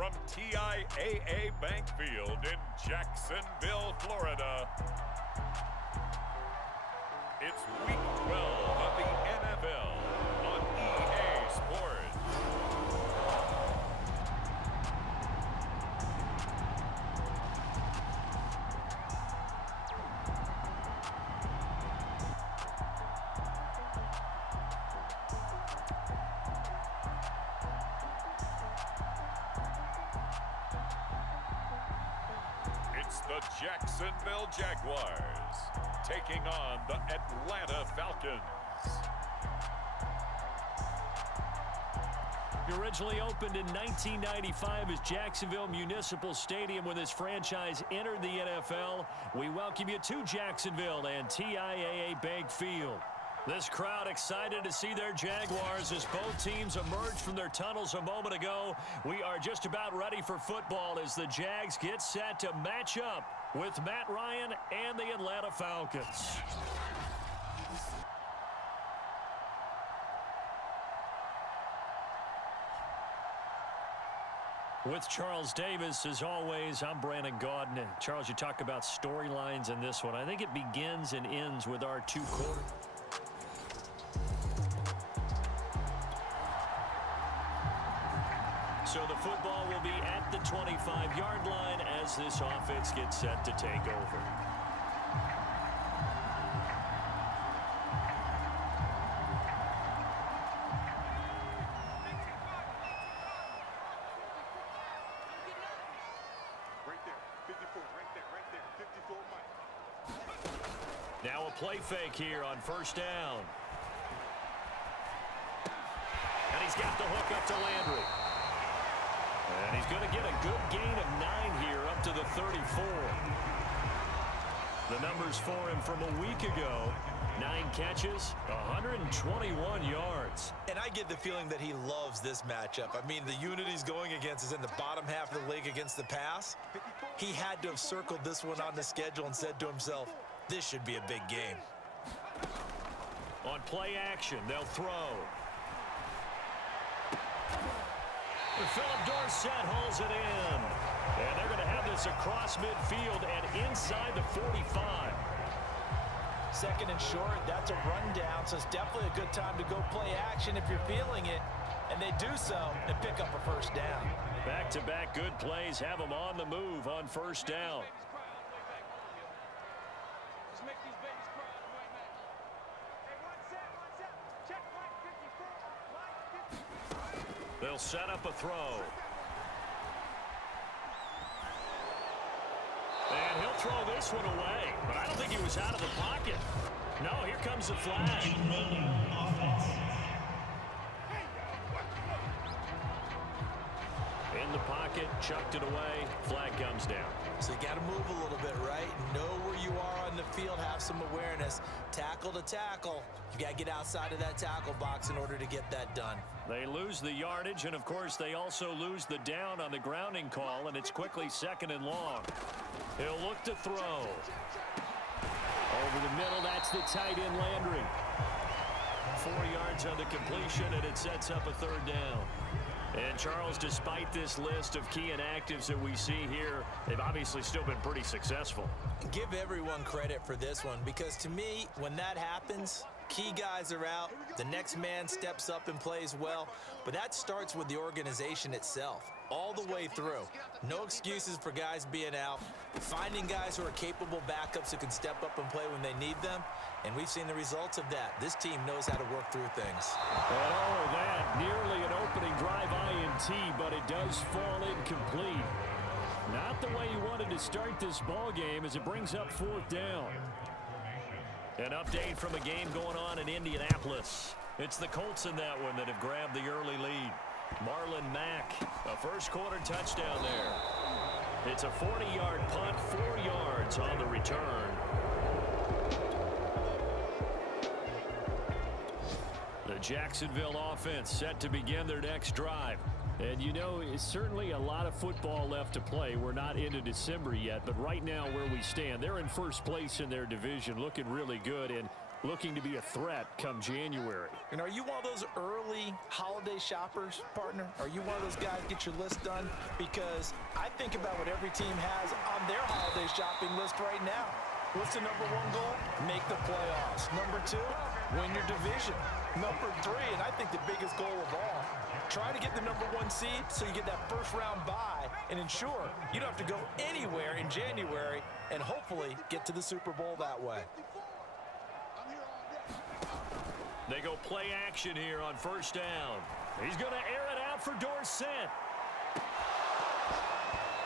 from TIAA Bank Field in Jacksonville, Florida. It's Week 12 of the NFL on EA Sports. It's the Jacksonville Jaguars taking on the Atlanta Falcons. It originally opened in 1995 as Jacksonville Municipal Stadium when this franchise entered the NFL. We welcome you to Jacksonville and TIAA Bank Field. This crowd excited to see their Jaguars as both teams emerged from their tunnels a moment ago. We are just about ready for football as the Jags get set to match up with Matt Ryan and the Atlanta Falcons. With Charles Davis, as always, I'm Brandon Gaudin. Charles, you talk about storylines in this one. I think it begins and ends with our two quarters. So the football will be at the 25-yard line as this offense gets set to take over. Now a play fake here on first down. And he's got the hook up to Landry. And he's going to get a good gain of 9 here up to the 34. The numbers for him from a week ago: 9 catches, 121 yards. And I get the feeling that he loves this matchup. I mean, the unit he's going against is in the bottom half of the league against the pass. He had to have circled this one on the schedule and said to himself, this should be a big game. On play action, they'll throw. Philip Dorsett holds it in. And they're going to have this across midfield and inside the 45. Second and short, that's a rundown, so it's definitely a good time to go play action if you're feeling it. And they do so and pick up a first down. Back-to-back good plays have them on the move on first down. They'll set up a throw. And he'll throw this one away. But I don't think he was out of the pocket. No, here comes the flag. In the pocket, chucked it away. Flag comes down. So you got to move a little bit, right? Know where you are on the field. Have some awareness. Tackle to tackle. You got to get outside of that tackle box in order to get that done. They lose the yardage, and, of course, they also lose the down on the grounding call, and it's quickly second and long. He'll look to throw. Over the middle, that's the tight end Landry. 4 yards on the completion, and it sets up a third down. And, Charles, despite this list of key inactives that we see here, they've obviously still been pretty successful. Give everyone credit for this one, because to me, when that happens, key guys are out, the next man steps up and plays well, but that starts with the organization itself, all the way through. No excuses for guys being out, finding guys who are capable backups who can step up and play when they need them, and we've seen the results of that. This team knows how to work through things. And all of that, nearly an opening drive INT, but it does fall incomplete. Not the way you wanted to start this ball game as it brings up fourth down. An update from a game going on in Indianapolis. It's the Colts in that one that have grabbed the early lead. Marlon Mack, a first-quarter touchdown there. It's a 40-yard punt, 4 yards on the return. The Jacksonville offense set to begin their next drive. And, you know, it's certainly a lot of football left to play. We're not into December yet, but right now where we stand, they're in first place in their division, looking really good. And looking to be a threat come January. And are you one of those early holiday shoppers, partner? Are you one of those guys get your list done? Because I think about what every team has on their holiday shopping list right now. What's the number one goal? Make the playoffs. Number two, win your division. Number three, and I think the biggest goal of all, try to get the number one seed so you get that first round bye and ensure you don't have to go anywhere in January and hopefully get to the Super Bowl that way. They go play action here on first down. He's going to air it out for Dorsett.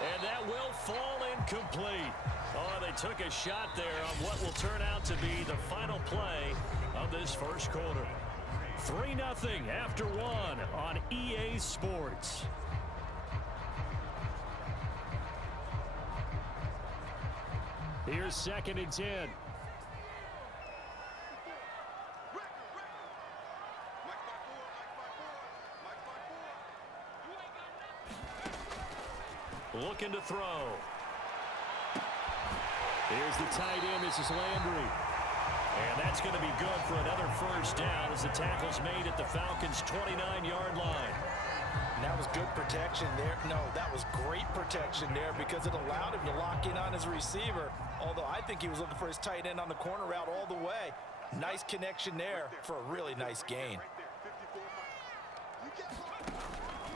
And that will fall incomplete. Oh, they took a shot there on what will turn out to be the final play of this first quarter. 3-0 after one on EA Sports. Here's 2nd and 10. Looking to throw. Here's the tight end. This is Landry. And that's going to be good for another first down as the tackle's made at the Falcons' 29-yard line. And that was good protection there. No, that was great protection there because it allowed him to lock in on his receiver. Although I think he was looking for his tight end on the corner route all the way. Nice connection there for a really nice gain.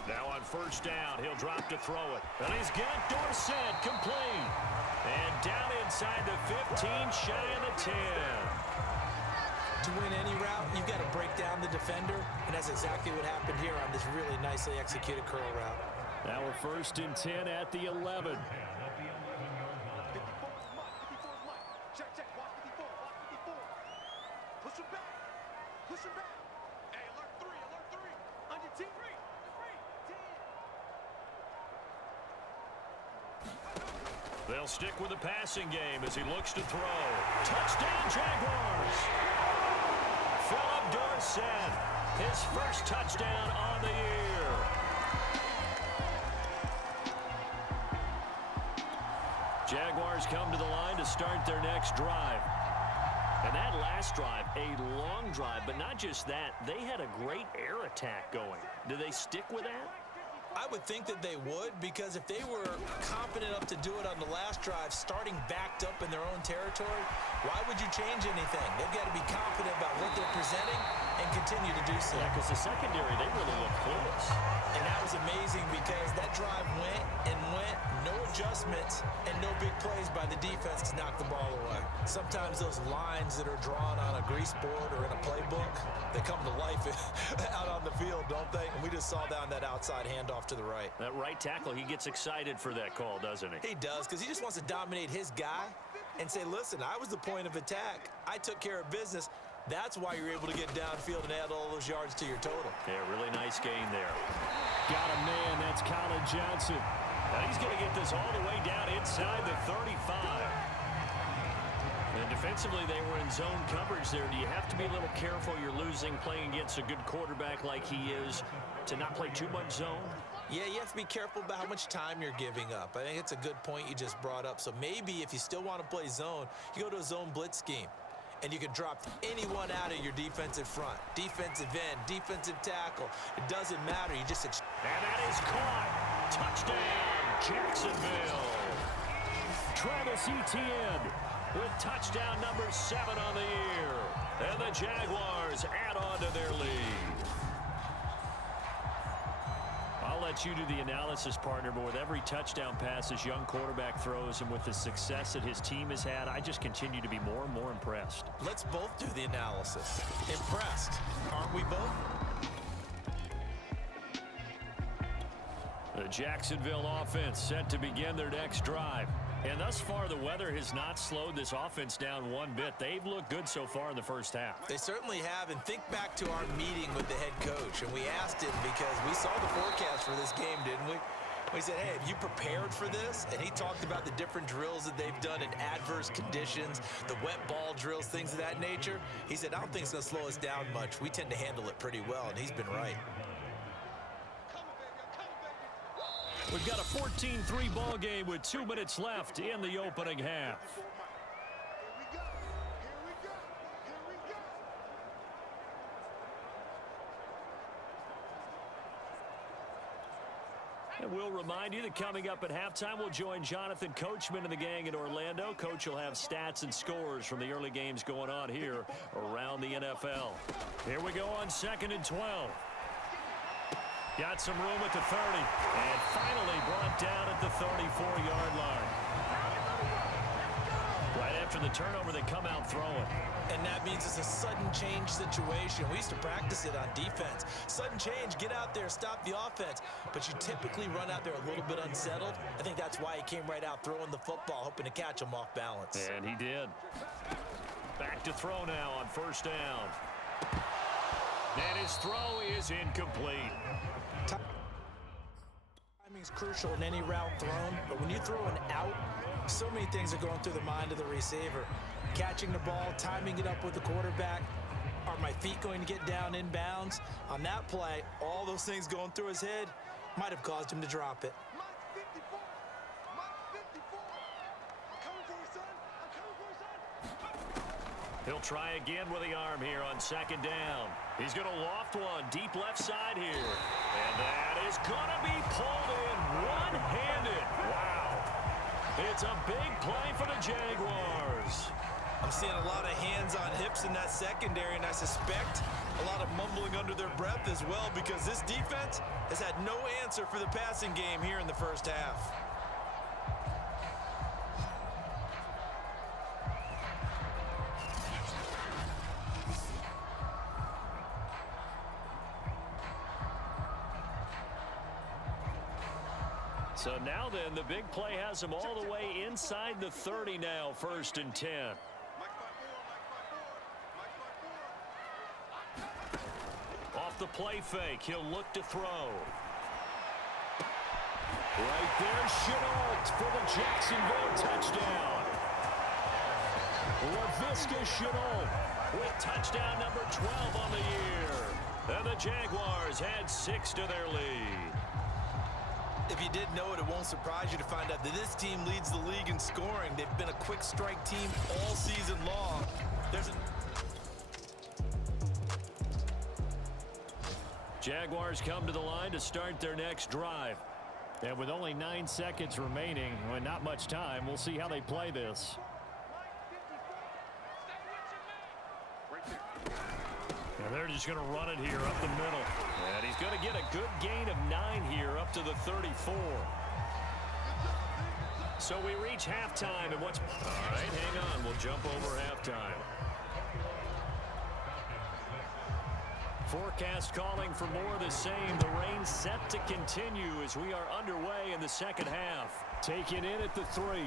Now on first down, he'll drop to throw it. And he's got Dorsett complete. And down inside the 15, shy of the 10. To win any route, you've got to break down the defender, and that's exactly what happened here on this really nicely executed curl route. Now we're 1st and 10 at the 11. They'll stick with the passing game as he looks to throw. Touchdown, Jaguars! Philip Dorsett, his first touchdown on the year. Jaguars come to the line to start their next drive. And that last drive, a long drive, but not just that, they had a great air attack going. Do they stick with that? I would think that they would, because if they were confident enough to do it on the last drive, starting backed up in their own territory, why would you change anything? They've got to be confident about what they're presenting and continue to do so. Yeah, because the secondary, they really look clueless. And that was amazing because that drive went and went, no adjustments, and no big plays by the defense to knock the ball away. Sometimes those lines that are drawn on a grease board or in a playbook, they come to life out on the field, don't they? And we just saw down that outside handoff to the right. That right tackle, he gets excited for that call, doesn't he? He does, because he just wants to dominate his guy and say, listen, I was the point of attack. I took care of business. That's why you're able to get downfield and add all those yards to your total. Yeah, really nice gain there. Got a man, that's Colin Johnson. Now he's going to get this all the way down inside the 35. And defensively, they were in zone coverage there. Do you have to be a little careful? You're losing, playing against a good quarterback like he is, to not play too much zone? Yeah, you have to be careful about how much time you're giving up. I think it's a good point you just brought up. So maybe if you still want to play zone, you go to a zone blitz scheme. And you can drop anyone out of your defensive front. Defensive end, defensive tackle. It doesn't matter. You just... And that is caught. Touchdown, Jacksonville. Travis Etienne with touchdown number 7 on the year. And the Jaguars add on to their lead. I'll let you do the analysis, partner, but with every touchdown pass this young quarterback throws and with the success that his team has had, I just continue to be more and more impressed. Let's both do the analysis. Impressed, aren't we both? The Jacksonville offense set to begin their next drive. And thus far, the weather has not slowed this offense down one bit. They've looked good so far in the first half. They certainly have. And think back to our meeting with the head coach. And we asked him because we saw the forecast for this game, didn't we? We said, hey, have you prepared for this? And he talked about the different drills that they've done in adverse conditions, the wet ball drills, things of that nature. He said, I don't think it's going to slow us down much. We tend to handle it pretty well, and he's been right. We've got a 14-3 ball game with 2 minutes left in the opening half. And we'll remind you that coming up at halftime, we'll join Jonathan Coachman and the gang in Orlando. Coach will have stats and scores from the early games going on here around the NFL. Here we go on 2nd and 12. Got some room at the 30. And finally brought down at the 34-yard line. Right after the turnover, they come out throwing. And that means it's a sudden change situation. We used to practice it on defense. Sudden change, get out there, stop the offense. But you typically run out there a little bit unsettled. I think that's why he came right out throwing the football, hoping to catch him off balance. And he did. Back to throw now on 1st down. And his throw is incomplete. Timing's crucial in any route thrown, but when you throw an out, so many things are going through the mind of the receiver. Catching the ball, timing it up with the quarterback. Are my feet going to get down in bounds? On that play, all those things going through his head might have caused him to drop it. He'll try again with the arm here on 2nd down. He's going to loft one deep left side here. And that is going to be pulled in one-handed. Wow. It's a big play for the Jaguars. I'm seeing a lot of hands on hips in that secondary, and I suspect a lot of mumbling under their breath as well, because this defense has had no answer for the passing game here in the first half. So now then, the big play has him all the way inside the 30 now, 1st and 10. Off the play fake, he'll look to throw. Right there, Shenault for the Jacksonville touchdown. LaVisca Shenault with touchdown number 12 on the year. And the Jaguars had 6 to their lead. If you didn't know it, it won't surprise you to find out that this team leads the league in scoring. They've been a quick strike team all season long. Jaguars come to the line to start their next drive. And with only 9 seconds remaining, and not much time, we'll see how they play this. And they're just going to run it here up the middle. And he's going to get a good gain of 9 here up to the 34. So we reach halftime, and what's... All right, hang on. We'll jump over halftime. Forecast calling for more of the same. The rain set to continue as we are underway in the second half. Taken in at the 3.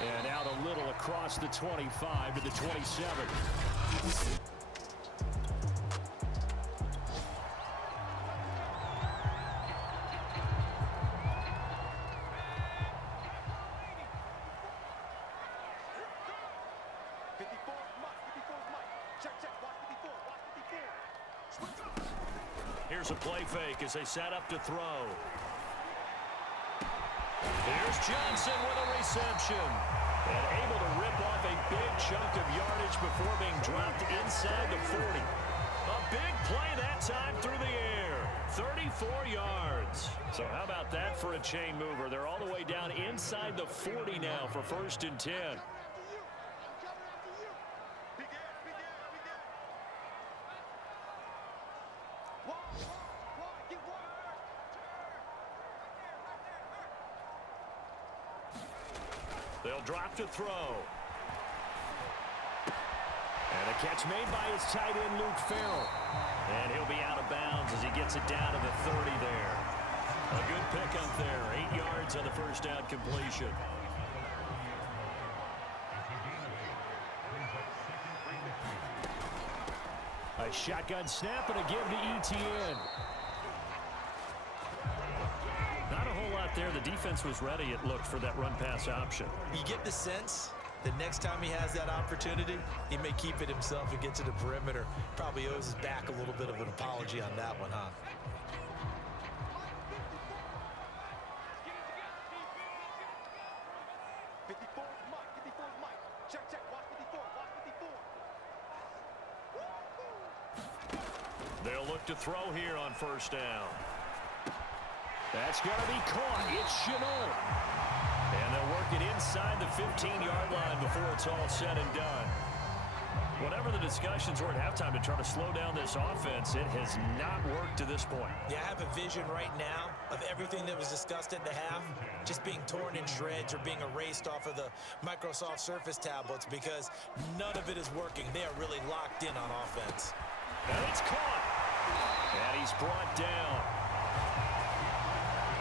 And out a little across the 25 to the 27. Here's a play fake as they set up to throw. Here's Johnson with a reception. And able to rip off a big chunk of yardage before being dropped inside the 40. A big play that time through the air. 34 yards. So how about that for a chain mover? They're all the way down inside the 40 now for 1st and 10. They'll drop to throw. And a catch made by his tight end, Luke Farrell. And he'll be out of bounds as he gets it down to the 30 there. A good pickup there. 8 yards on the first down completion. A shotgun snap and a give to Etienne. Not a whole lot there. The defense was ready, it looked, for that run-pass option. You get the sense that next time he has that opportunity, he may keep it himself and get to the perimeter. Probably owes his back a little bit of an apology on that one, huh? They'll look to throw here on 1st down. That's going to be caught. It's Chenault. And they'll work it inside the 15-yard line before it's all said and done. Whatever the discussions were at halftime to try to slow down this offense, it has not worked to this point. Yeah, I have a vision right now of everything that was discussed at the half just being torn in shreds or being erased off of the Microsoft Surface tablets because none of it is working. They are really locked in on offense. And it's caught. And he's brought down.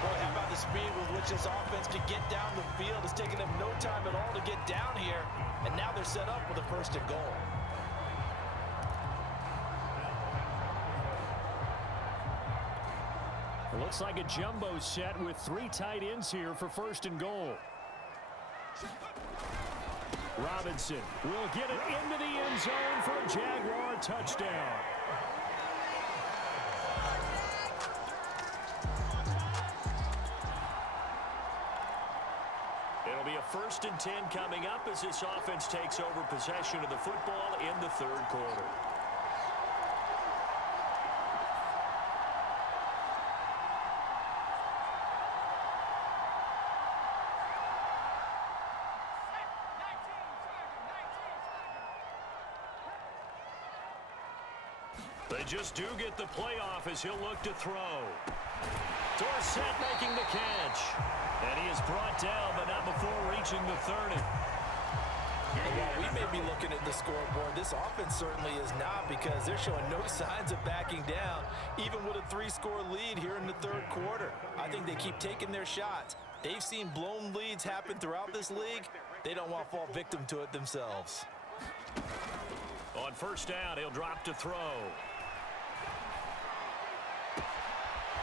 Boy, how about the speed with which this offense can get down the field? It's taken them no time at all to get down here, and now they're set up with a first and goal. It looks like a jumbo set with 3 tight ends here for first and goal. Robinson will get it into the end zone for a Jaguar touchdown. It'll be a 1st and 10 coming up as this offense takes over possession of the football in the 3rd quarter. They just do get the playoff as he'll look to throw. Dorsett making the catch. And he is brought down, but not before reaching the 30. While we may be looking at the scoreboard, this offense certainly is not because they're showing no signs of backing down, even with a 3-score lead here in the 3rd quarter. I think they keep taking their shots. They've seen blown leads happen throughout this league. They don't want to fall victim to it themselves. On 1st down, he'll drop to throw.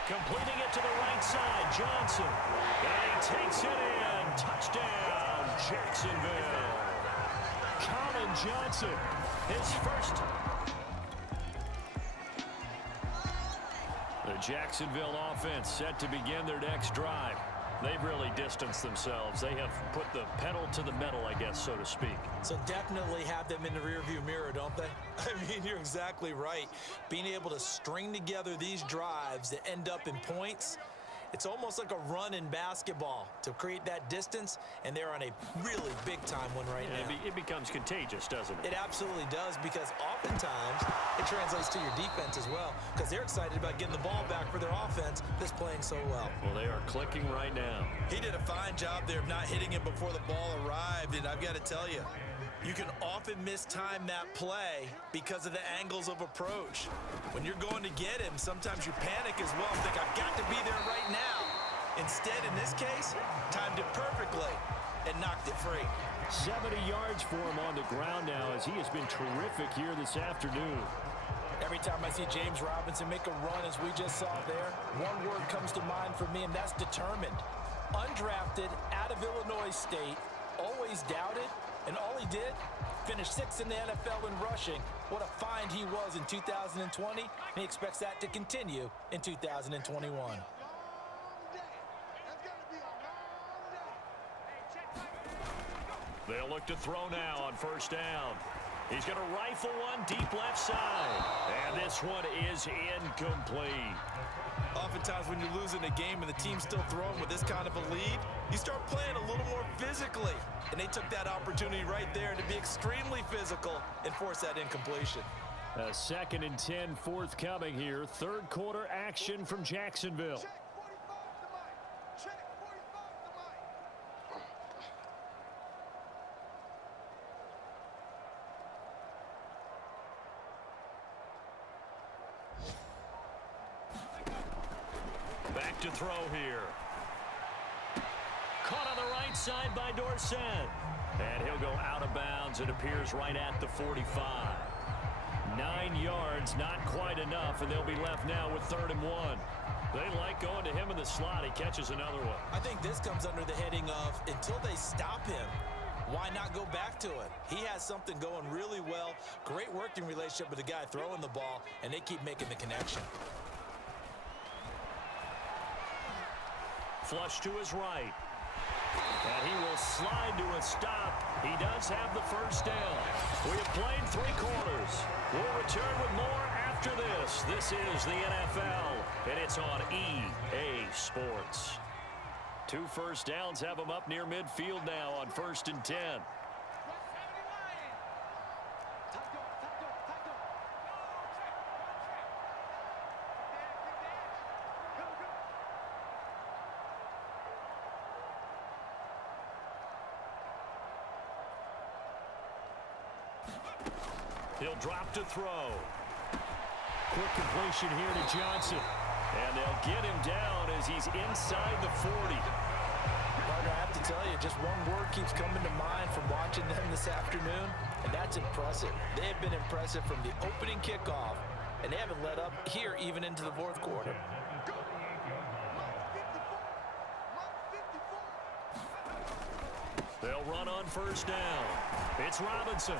Completing it to the right side, Johnson. And he takes it in. Touchdown, Jacksonville. Colin Johnson, his first. The Jacksonville offense set to begin their next drive. They've really distanced themselves. They have put the pedal to the metal, I guess, so to speak. So definitely have them in the rearview mirror, don't they? I mean, you're exactly right. Being able to string together these drives that end up in points, it's almost like a run in basketball to create that distance, and they're on a really big-time one right now. It becomes contagious, doesn't it? It absolutely does, because oftentimes it translates to your defense as well, because they're excited about getting the ball back for their offense that's playing so well. Well, they are clicking right now. He did a fine job there of not hitting it before the ball arrived, and I've got to tell you, you can often mistime that play because of the angles of approach. When you're going to get him, sometimes you panic as well and think, I've got to be there right now. Instead, in this case, timed it perfectly and knocked it free. 70 yards for him on the ground now as he has been terrific here this afternoon. Every time I see James Robinson make a run, as we just saw there, one word comes to mind for me, and that's determined. Undrafted, out of Illinois State, always doubted, and all he did, finished 6th in the NFL in rushing. What a find he was in 2020, and he expects that to continue in 2021. They'll look to throw now on 1st down. He's going to rifle one deep left side. And this one is incomplete. Oftentimes when you're losing a game and the team's still throwing with this kind of a lead, you start playing a little more physically. And they took that opportunity right there to be extremely physical and force that incompletion. A 2nd and 10 forthcoming here. 3rd quarter action from Jacksonville. Back to throw here. Caught on the right side by Dorsett. And he'll go out of bounds. It appears right at the 45. 9 yards, not quite enough, and they'll be left now with 3rd and 1. They like going to him in the slot. He catches another one. I think this comes under the heading of, until they stop him, why not go back to it? He has something going really well. Great working relationship with the guy throwing the ball, and they keep making the connection. Flush to his right. And he will slide to a stop. He does have the 1st down. We have played 3 quarters. We'll return with more after after this. This is the NFL, and it's on EA Sports. 2 first downs have them up near midfield now on 1st and 10. He'll drop to throw. Quick completion here to Johnson. And they'll get him down as he's inside the 40. Partner, I have to tell you, just one word keeps coming to mind from watching them this afternoon, and that's impressive. They have been impressive from the opening kickoff, and they haven't let up here even into the 4th quarter. They'll run on 1st down. It's Robinson.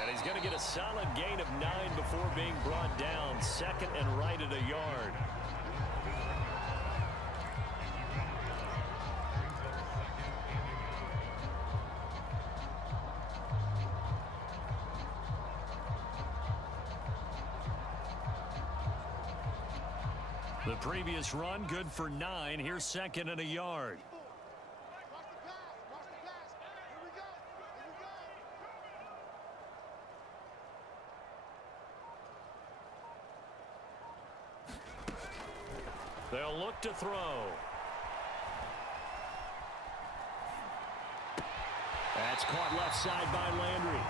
And he's going to get a solid gain of 9 before being brought down. 2nd and right at a yard. The previous run good for 9. Here's 2nd and a yard. They'll look to throw. That's caught left side by Landry.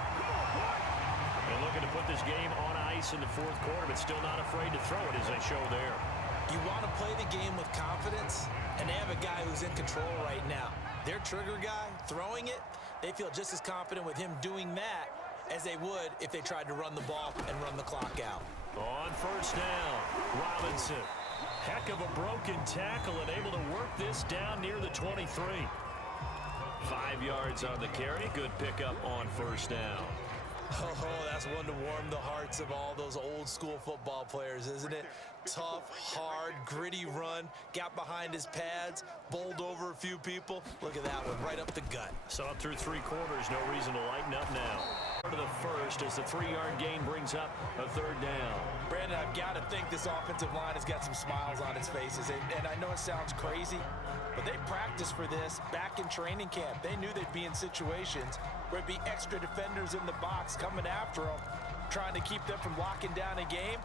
They're looking to put this game on ice in the 4th quarter, but still not afraid to throw it as they show there. You want to play the game with confidence, and they have a guy who's in control right now. Their trigger guy, throwing it, they feel just as confident with him doing that as they would if they tried to run the ball and run the clock out. On 1st down, Robinson. Heck of a broken tackle and able to work this down near the 23. 5 yards on the carry. Good pickup on 1st down. Oh, that's one to warm the hearts of all those old school football players, isn't it? Tough, hard, gritty run, got behind his pads, bowled over a few people. Look at that one, right up the gut. Saw it through 3 quarters, no reason to lighten up now. To the 1st as the 3-yard gain brings up a 3rd down. Brandon, I've got to think this offensive line has got some smiles on its faces, and I know it sounds crazy, but they practiced for this back in training camp. They knew they'd be in situations where there'd be extra defenders in the box coming after them, trying to keep them from locking down a game.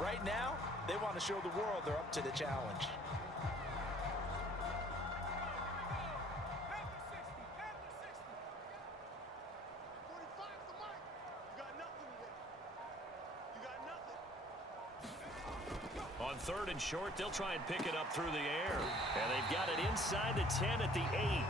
Right now, they want to show the world they're up to the challenge. On 3rd and short, they'll try and pick it up through the air. And they've got it inside the 10 at the 8.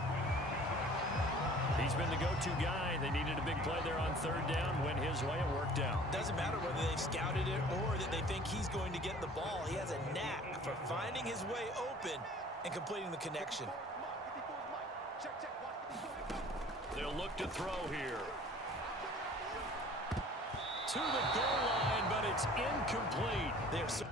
He's been the go-to guy. They needed a big play there on 3rd down. Went his way, it worked out. Doesn't matter whether they've scouted it or that they think he's going to get the ball. He has a knack for finding his way open and completing the connection. They'll look to throw here. To the goal line, but it's incomplete. They're certainly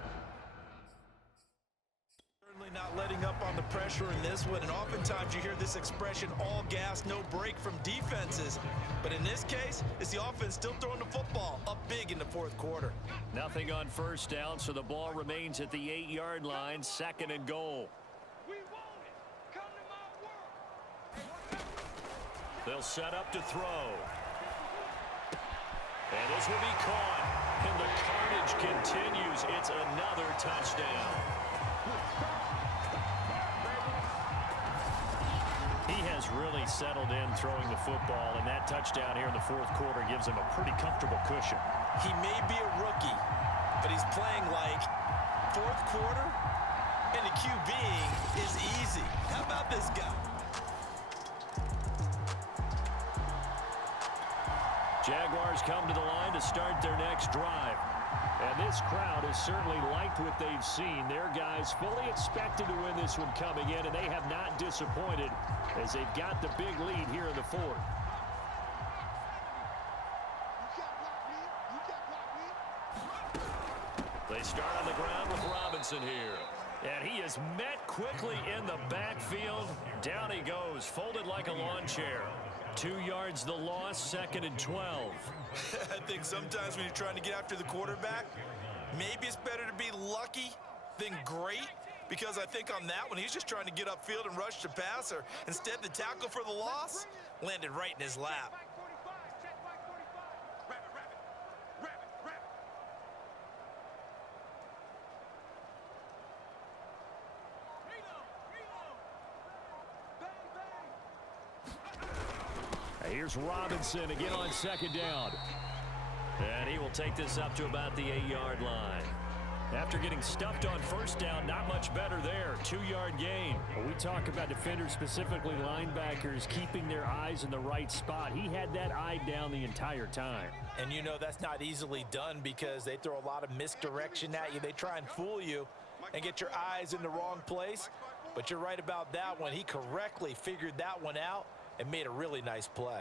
not letting up on the pressure in this one, and oftentimes you hear this expression, all gas, no break from defenses. But in this case, it's the offense still throwing the football up big in the 4th quarter. Nothing on 1st down, so the ball remains at the 8-yard line, 2nd and goal. They'll set up to throw. And this will be caught. And the carnage continues. It's another touchdown. He has really settled in throwing the football, and that touchdown here in the 4th quarter gives him a pretty comfortable cushion. He may be a rookie, but he's playing like 4th quarter, and the QBing is easy. How about this guy? Jaguars come to the line to start their next drive. And this crowd has certainly liked what they've seen. Their guys fully expected to win this one coming in, and they have not disappointed as they've got the big lead here in the 4th. They start on the ground with Robinson here. And he is met quickly in the backfield. Down he goes, folded like a lawn chair. 2 yards the loss, 2nd and 12. I think sometimes when you're trying to get after the quarterback, Maybe it's better to be lucky than great, because I think on that one, he's just trying to get upfield and rush the passer. Instead, the tackle for the loss landed right in his lap. Here's Robinson again on second down. And he will take this up to about the 8-yard line. After getting stuffed on first down, not much better there. 2-yard gain. When we talk about defenders, specifically linebackers, keeping their eyes in the right spot, he had that eye down the entire time. And you know that's not easily done because they throw a lot of misdirection at you. They try and fool you and get your eyes in the wrong place. But you're right about that one. He correctly figured that one out and made a really nice play.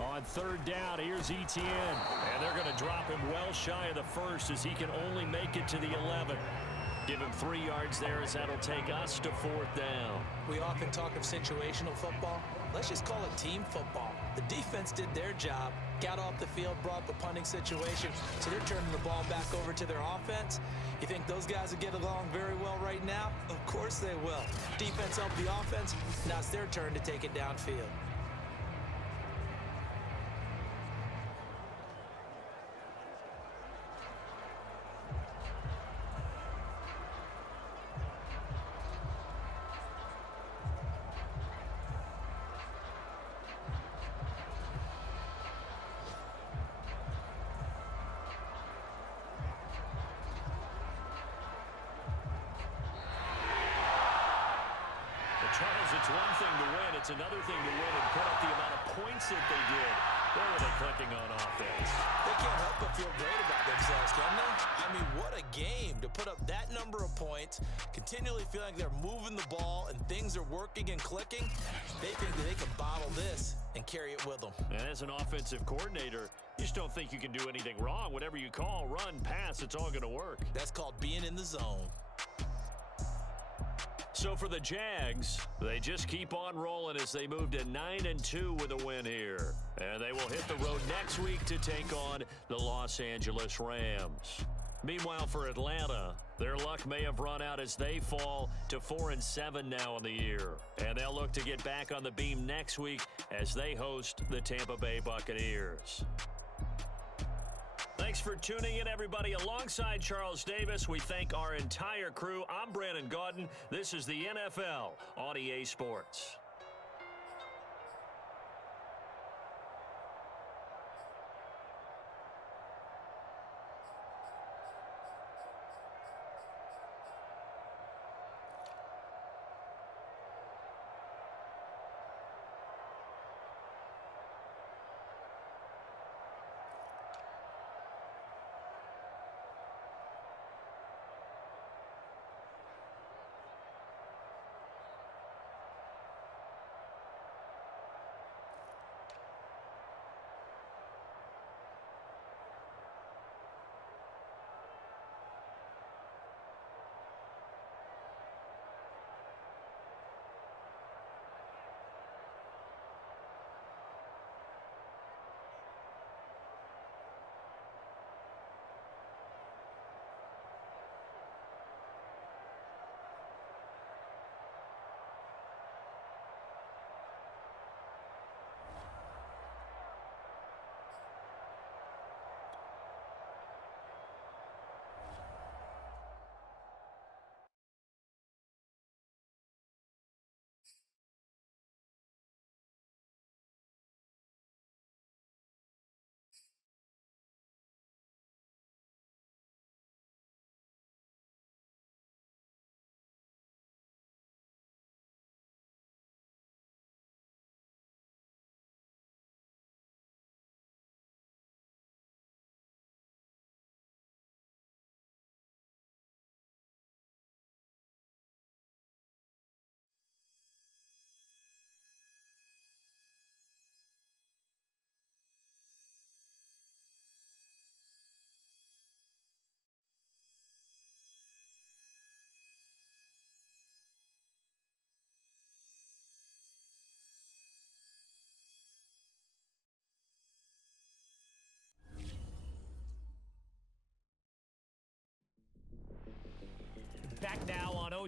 On third down, here's Etienne. And they're going to drop him well shy of the first as he can only make it to the 11. Give him 3 yards there as that'll take us to fourth down. We often talk of situational football. Let's just call it team football. The defense did their job, got off the field, brought up a punting situation, so they're turning the ball back over to their offense. You think those guys will get along very well right now? Of course they will. Defense helped the offense. Now it's their turn to take it downfield. Charles, it's one thing to win. It's another thing to win and put up the amount of points that they did. Where were they clicking on offense? They can't help but feel great about themselves, can they? I mean, what a game to put up that number of points, continually feeling like they're moving the ball and things are working and clicking. They think that they can bottle this and carry it with them. And as an offensive coordinator, you just don't think you can do anything wrong. Whatever you call, run, pass, it's all going to work. That's called being in the zone. So for the Jags, they just keep on rolling as they move to 9-2 with a win here. And they will hit the road next week to take on the Los Angeles Rams. Meanwhile, for Atlanta, their luck may have run out as they fall to 4-7 now in the year. And they'll look to get back on the beam next week as they host the Tampa Bay Buccaneers. Thanks for tuning in, everybody. Alongside Charles Davis, we thank our entire crew. I'm Brandon Gaudin. This is the NFL on EA Sports.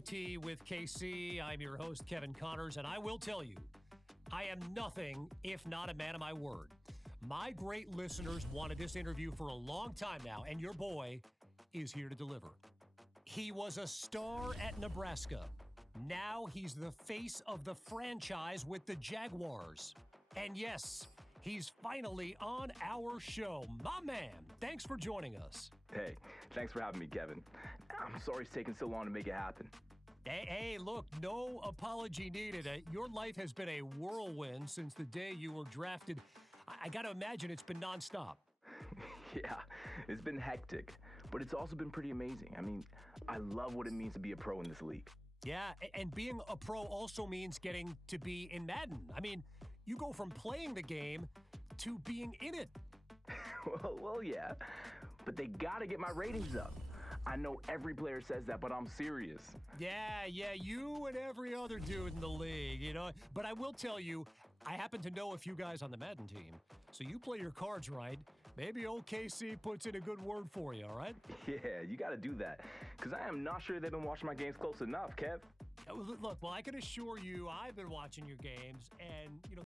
OT with KC. I'm your host, Kevin Connors, and I will tell you, I am nothing if not a man of my word. My great listeners wanted this interview for a long time now, and your boy is here to deliver. He was a star at Nebraska. Now he's the face of the franchise with the Jaguars. And yes, he's finally on our show. My man, thanks for joining us. Hey, thanks for having me, Kevin. I'm sorry it's taken so long to make it happen. Hey, look, no apology needed. Your life has been a whirlwind since the day you were drafted. I got to imagine it's been nonstop. Yeah, it's been hectic, but it's also been pretty amazing. I mean, I love what it means to be a pro in this league. Yeah, and being a pro also means getting to be in Madden. I mean, you go from playing the game to being in it. well, yeah, but they got to get my ratings up. I know every player says that, but I'm serious. Yeah, you and every other dude in the league, you know. But I will tell you, I happen to know a few guys on the Madden team. So you play your cards right. Maybe OKC puts in a good word for you, all right? Yeah, you got to do that. Because I am not sure they've been watching my games close enough, Kev. Look, well, I can assure you I've been watching your games, and, you know,